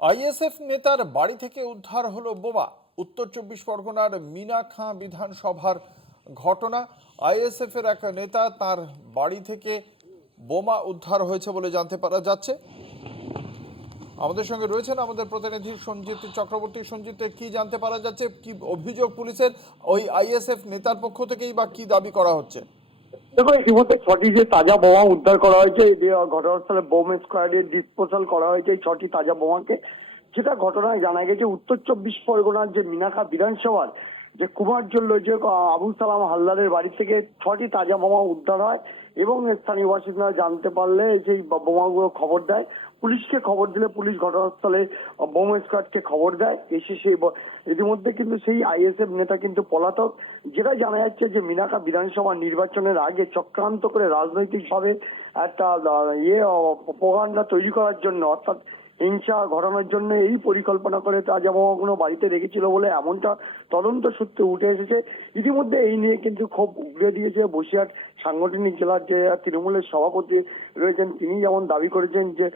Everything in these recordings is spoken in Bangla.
আইএসএফ নেতার বাড়ি থেকে উদ্ধার হলো বোমা। উত্তর চব্বিশ পরগনার মিনাখাঁ বিধানসভার ঘটনা। আইএসএফ এর এক নেতা তার বাড়ি থেকে বোমা উদ্ধার হয়েছে বলে জানতে পারা যাচ্ছে। আমাদের সঙ্গে রয়েছেন আমাদের প্রতিনিধি সঞ্জিত চক্রবর্তী। সঞ্জিত, কি জানতে পারা যাচ্ছে, কি অভিযোগ পুলিশের ওই আইএসএফ নেতার পক্ষ থেকেই বা কি দাবি করা হচ্ছে? দেখো, ইতিমধ্যে 6টি যে তাজা বোমা উদ্ধার করা হয়েছে, ঘটনাস্থলে বোম স্কোয়াডের ডিসপোজাল করা হয়েছে এই 6টি তাজা বোমাকে। যেটা ঘটনায় জানা গেছে, উত্তর চব্বিশ পরগনার যে মিনাখা বিধানসভার যে কুমারজল্য যে আবুল সালাম হালদারের বাড়ি থেকে 6টি তাজা বোমা উদ্ধার হয় এবং স্থানীয় বাসিন্দারা জানতে পারলে সেই বোমাগুলো খবর দেয় পুলিশকে। খবর দিলে পুলিশ ঘটনাস্থলে বোম স্কোয়াডকে খবর দেয়। এসে সেই ইতিমধ্যে কিন্তু সেই আইএসএফ নেতা কিন্তু পলাতক। যেটা জানা যাচ্ছে যে মিনাখা বিধানসভা নির্বাচনের আগে চক্রান্ত করে রাজনৈতিকভাবে একটা প্রোপাগান্ডা তৈরি করার জন্য, অর্থাৎ হিংসা ঘটানোর জন্য এই পরিকল্পনা করে তাজা বোমাগুলো বাড়িতে রেখেছিল বলে এমনটা তদন্ত সূত্রে উঠে এসেছে। ইতিমধ্যে এই নিয়ে কিন্তু ক্ষোভ উগরে দিয়েছে বসিরহাট সাংগঠনিক জেলার যে তৃণমূলের সভাপতি রয়েছেন, তিনি যেমন দাবি করেছেন যে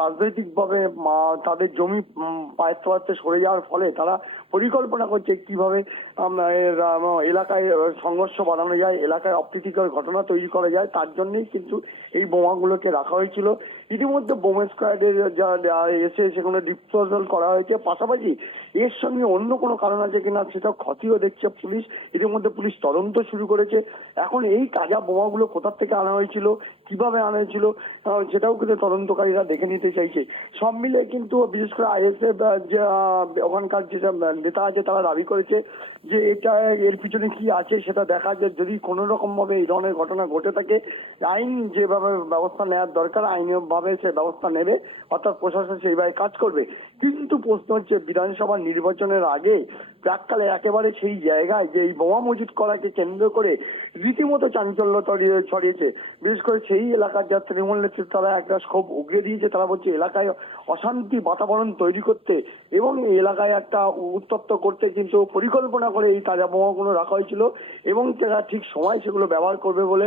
রাজনৈতিকভাবে তাদের জমি পায়ের তলাতে সরে যাওয়ার ফলে তারা পরিকল্পনা করছে কিভাবে এলাকায় সংঘর্ষ বাড়ানো যায়, এলাকায় অপ্রীতিকর ঘটনা তৈরি করা যায়। তার জন্যই কিন্তু এই বোমাগুলোকে রাখা হয়েছিল। ইতিমধ্যে বোম স্কোয়াডের যা এসে সেখানে ডিসপোজাল করা হয়েছে। পাশাপাশি এর সঙ্গে অন্য কোনো কারণ আছে কিনা সেটা খতিয়ে দেখছে পুলিশ। ইতিমধ্যে পুলিশ তদন্ত শুরু করেছে। এখন এই তাজা বোমাগুলো কোথা থেকে আনা হয়েছিল, কিভাবে আনা হয়েছিল, সেটাও কিন্তু তদন্তকারীরা দেখে নিতে চাইছে। সব মিলে কিন্তু বিশেষ করে আইএসএফ যে ওখানকার যে নেতা আছে তারা দাবি করেছে যে এটা এর পিছনে কি আছে সেটা দেখা যায়। যদি কোনো রকম ভাবে এই ধরনের ঘটনা ঘটে থাকে, আইন যেভাবে ব্যবস্থা নেওয়ার দরকার আইনভাবে সে ব্যবস্থা নেবে, অর্থাৎ প্রশাসন সেইভাবে কাজ করবে। কিন্তু প্রশ্ন হচ্ছে, বিধানসভা নির্বাচনের আগে প্রাককালে একেবারে সেই জায়গায় যে এই বোমা মজুত করাকে কেন্দ্র করে রীতিমতো চাঞ্চল্য ছড়িয়েছে। বিশেষ করে সেই এলাকার যা তৃণমূল নেতৃত্ব তারা একটা ক্ষোভ উগরে দিয়েছে। তারা বলছে এলাকায় অশান্তি বাতাবরণ তৈরি করতে এবং এই এলাকায় একটা উত্তপ্ত করতে কিন্তু পরিকল্পনা করে এই তাজা বোমাগুলো রাখা হয়েছিল এবং তারা ঠিক সময় সেগুলো ব্যবহার করবে বলে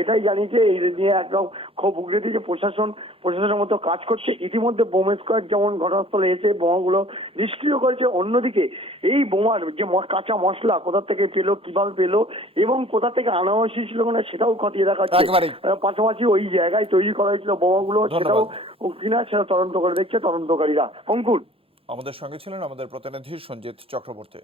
এটাই জানিয়েছে। এই নিয়ে একদম ক্ষোভ উগরে দিয়েছে প্রশাসনের মতো কাজ করছে। ইতিমধ্যে বোম স্কোয়াড যেমন ঘটনাস্থলে এসে বোমাগুলো নিষ্ক্রিয় করেছে, অন্যদিকে এই বোমার যে কাঁচা মশলা কোথা থেকে পেলো, কিভাবে পেলো এবং কোথা থেকে আনা হয়েছিল না সেটাও খতিয়ে দেখা হচ্ছে। পাশাপাশি ওই জায়গায় তৈরি করা হয়েছিল বোমাগুলো সেটাও কিনা সেটা তদন্ত করে দেখছে তদন্তকারীরা। অঙ্কুর, আমাদের সঙ্গে ছিলেন আমাদের প্রতিনিধি সঞ্জিত চক্রবর্তী।